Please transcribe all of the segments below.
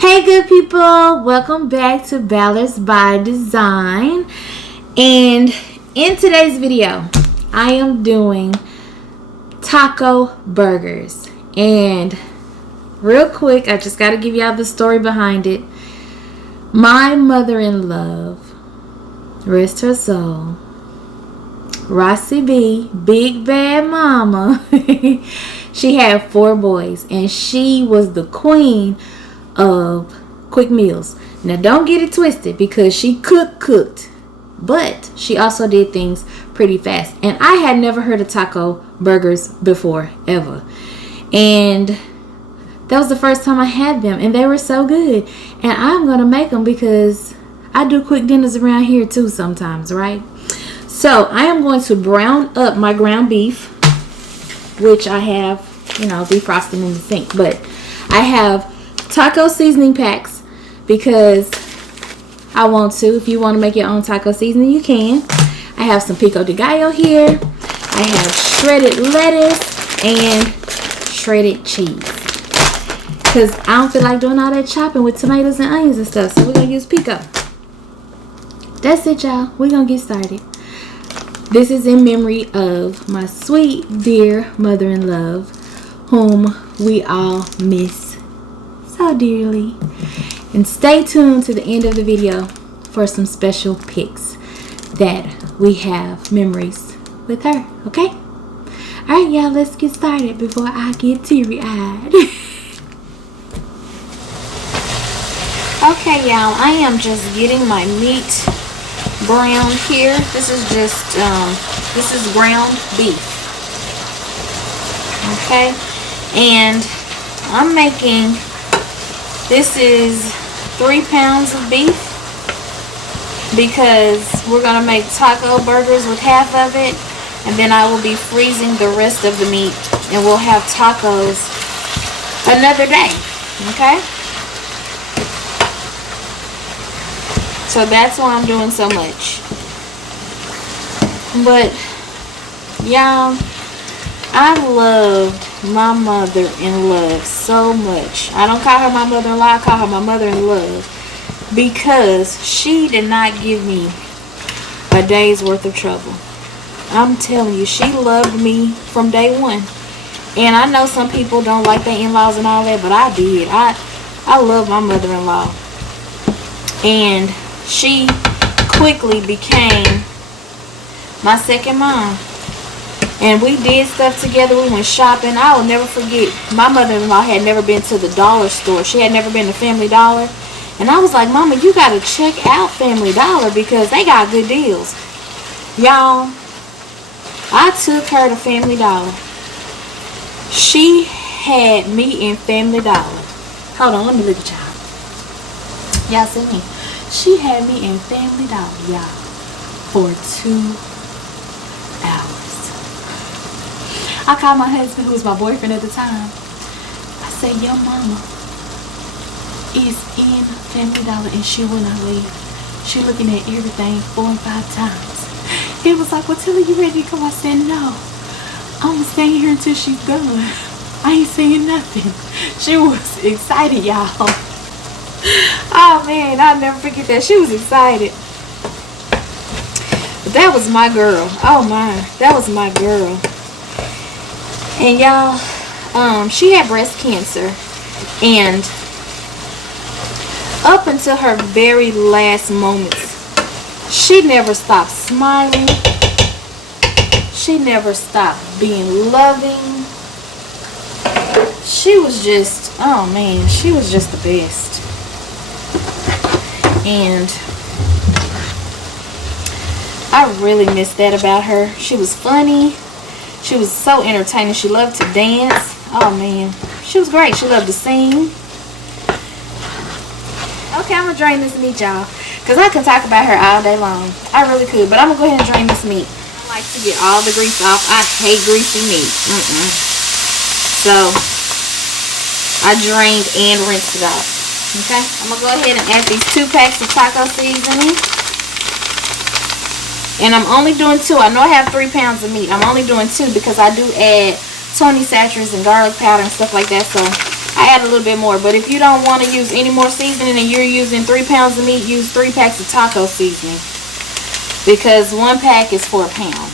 Hey good people, welcome back to Ballards by Design. And in today's video, I am doing taco burgers. And real quick, I just got to give y'all the story behind it. My mother-in-law, rest her soul, Rossy B, Big Bad Mama, she had 4 boys and she was the queen of quick meals. Now don't get it twisted, because she cooked, but she also did things pretty fast. And I had never heard of taco burgers before, ever. And that was the first time I had them, and they were so good. And I'm gonna make them because I do quick dinners around here too sometimes, right? So I am going to brown up my ground beef, which I have, defrosting in the sink. But I have taco seasoning packs because I want to. If you want to make your own taco seasoning, you can. I have some Pico De Gallo here. I have shredded lettuce and shredded cheese, because I don't feel like doing all that chopping with tomatoes and onions and stuff. So we're going to use Pico. That's it, y'all. We're going to get started. This is in memory of my sweet, dear mother-in-law, whom we all miss so dearly. And stay tuned to the end of the video for some special pics that we have memories with her, okay? Alright, y'all, let's get started before I get teary-eyed. Okay, y'all, I am just getting my meat brown here. This is just this is ground beef, okay? And I'm making, this is 3 pounds of beef, because we're gonna make taco burgers with half of it, and then I will be freezing the rest of the meat, and we'll have tacos another day, okay? So that's why I'm doing so much. But y'all, I loved my mother-in-law so much. I don't call her my mother-in-law, I call her my mother-in-law, because she did not give me a day's worth of trouble. I'm telling you, she loved me from day one. And I know some people don't like their in-laws and all that, but I did. I love my mother-in-law. And she quickly became my second mom. And we did stuff together. We went shopping. I will never forget, my mother-in-law had never been to the dollar store. She had never been to Family Dollar. And I was like, Mama, you got to check out Family Dollar because they got good deals. Y'all, I took her to Family Dollar. She had me in Family Dollar. Hold on, let me look at y'all. Y'all see me? She had me in Family Dollar, y'all, for 2 hours. I called my husband, who was my boyfriend at the time. I said, your mama is in Family Dollar and she will not leave. She looking at everything 4 and 5 times. He was like, well, tell her you ready to come. I said, no, I'm going to stay here until she's done. I ain't saying nothing. She was excited, y'all. Oh man, I'll never forget that. She was excited. But that was my girl. Oh my, that was my girl. And y'all, she had breast cancer, and up until her very last moments, she never stopped smiling. She never stopped being loving. She was just, oh man, she was just the best. And I really miss that about her. She was funny. She was so entertaining. She loved to dance. Oh man, she was great. She loved to sing. Okay, I'm gonna drain this meat, y'all, because I can talk about her all day long. I really could, but I'm gonna go ahead and drain this meat. I like to get all the grease off. I hate greasy meat. So I drained and rinsed it off. Okay, I'm gonna go ahead and add these 2 packs of taco seasoning. And I'm only doing 2. I know I have 3 pounds of meat. I'm only doing 2 because I do add Tony Chachere and garlic powder and stuff like that. So I add a little bit more. But if you don't want to use any more seasoning and you're using 3 pounds of meat, use 3 packs of taco seasoning, because 1 pack is for a pound.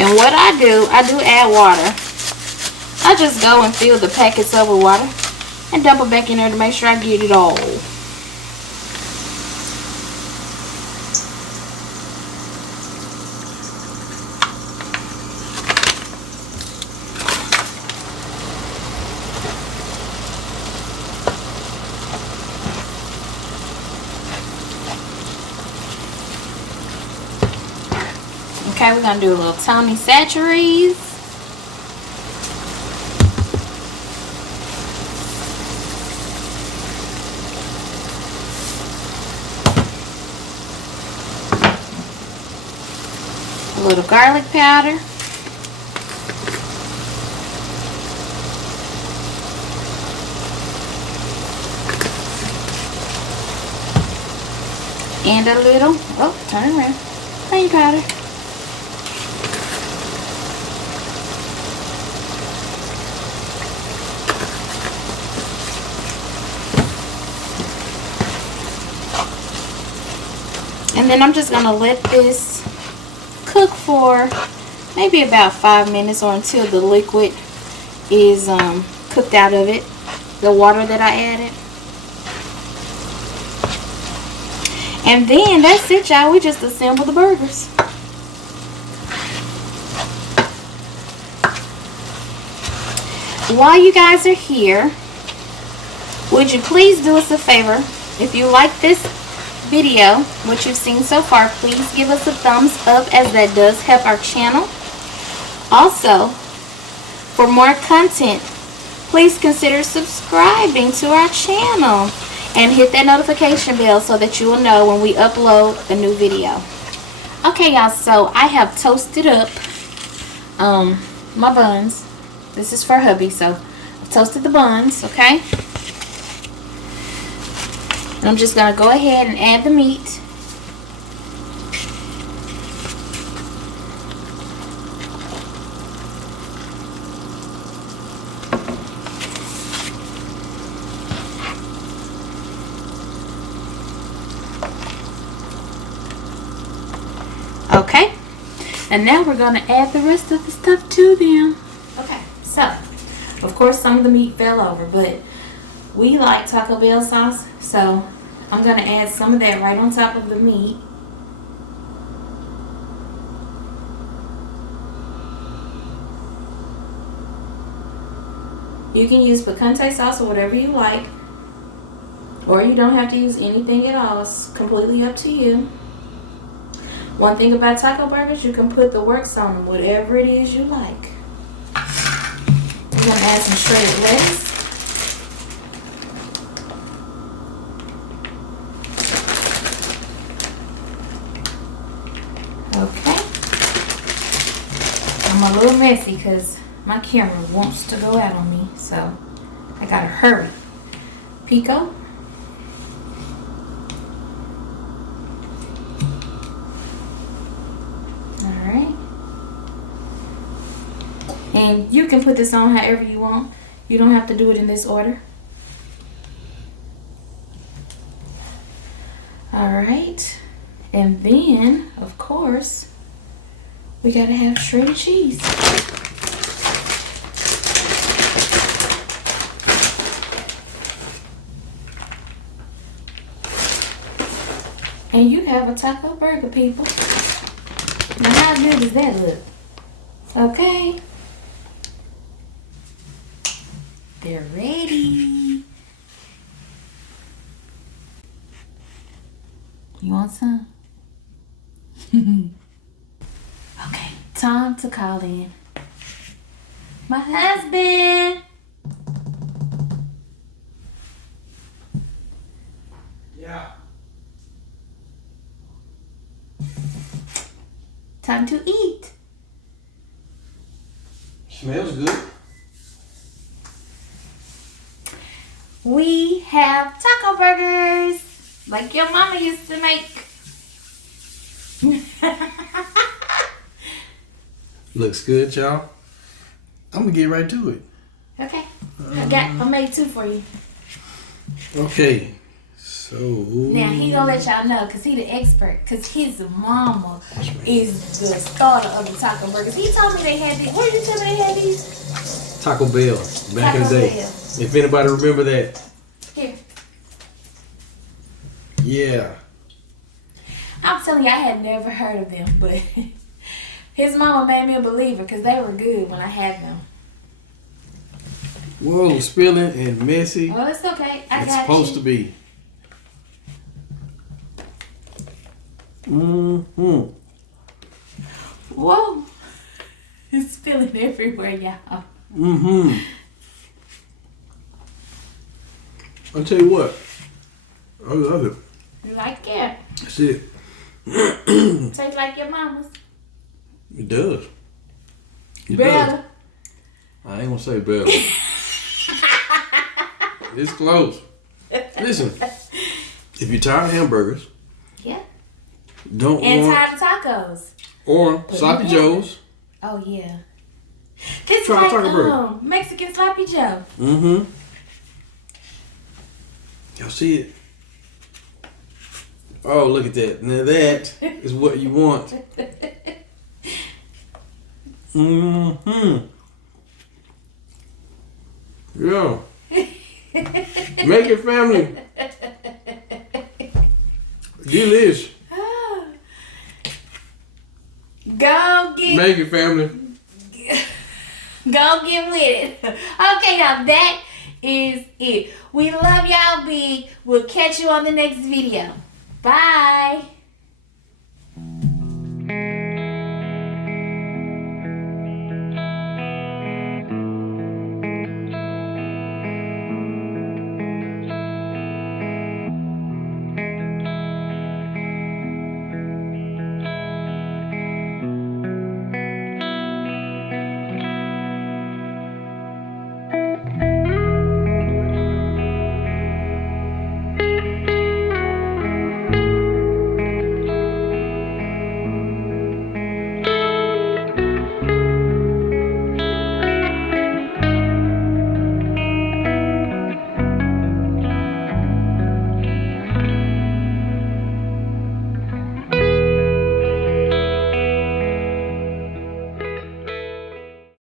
And what I do add water. I just go and fill the packets up with water and dump it back in there to make sure I get it all. Okay, we're gonna do a little Tony Chachere. A little garlic powder. And a little, oh, turn around, honey powder. And then I'm just gonna let this cook for maybe about 5 minutes, or until the liquid is cooked out of it, the water that I added. And then that's it, y'all. We just assemble the burgers. While you guys are here, would you please do us a favor? If you like this video, what you've seen so far, please give us a thumbs up, as that does help our channel. Also, for more content, please consider subscribing to our channel and hit that notification bell so that you will know when we upload a new video. Okay, y'all, so I have toasted up my buns. This is for hubby, so I've toasted the buns, okay? And I'm just going to go ahead and add the meat. Okay. And now we're going to add the rest of the stuff to them. Okay, so of course some of the meat fell over, but we like Taco Bell sauce, so I'm going to add some of that right on top of the meat. You can use picante sauce or whatever you like, or you don't have to use anything at all. It's completely up to you. One thing about taco burgers, you can put the works on them, whatever it is you like. I'm going to add some shredded lettuce. Okay. I'm a little messy because my camera wants to go out on me, so I gotta hurry. Pico. Alright. And you can put this on however you want. You don't have to do it in this order. Alright. And then, of course, we gotta have shredded cheese. And you have a taco burger, people. Now, how good does that look? Okay. They're ready. You want some? Okay, time to call in my husband. Yeah. Time to eat. Smells good. we have taco burgers like your mama used to make. Looks good, y'all. I'm gonna get right to it. Okay. I made 2 for you. Okay. So now he gonna let y'all know because he the expert. Because his mama is the starter of the taco burgers. He told me they had these. Where you tell me they had these? Taco Bell back in the day. Bell. If anybody remember that. Here. Yeah. I'm telling you, I had never heard of them, but his mama made me a believer because they were good when I had them. Whoa, spilling and messy. Well, it's okay. It's supposed to be. Mm-hmm. Whoa. It's spilling everywhere, y'all. Mm-hmm. I'll tell you what. I love it. You like it? That's it. Tastes like your mama's. It does. It Better. does. I ain't gonna say better. It's close. Listen, if you're tired of hamburgers, Yeah. don't And want tired of tacos. or sloppy joes. Oh yeah. This Try like taco burger. Mexican sloppy joe. Mm-hmm. Y'all see it? Oh, look at that. Now that is what you want. Mm-hmm. Yeah. Make it family. Delish. Go get. Make it family. Go get with it. Okay, y'all. That is it. We love y'all big. We'll catch you on the next video. Bye.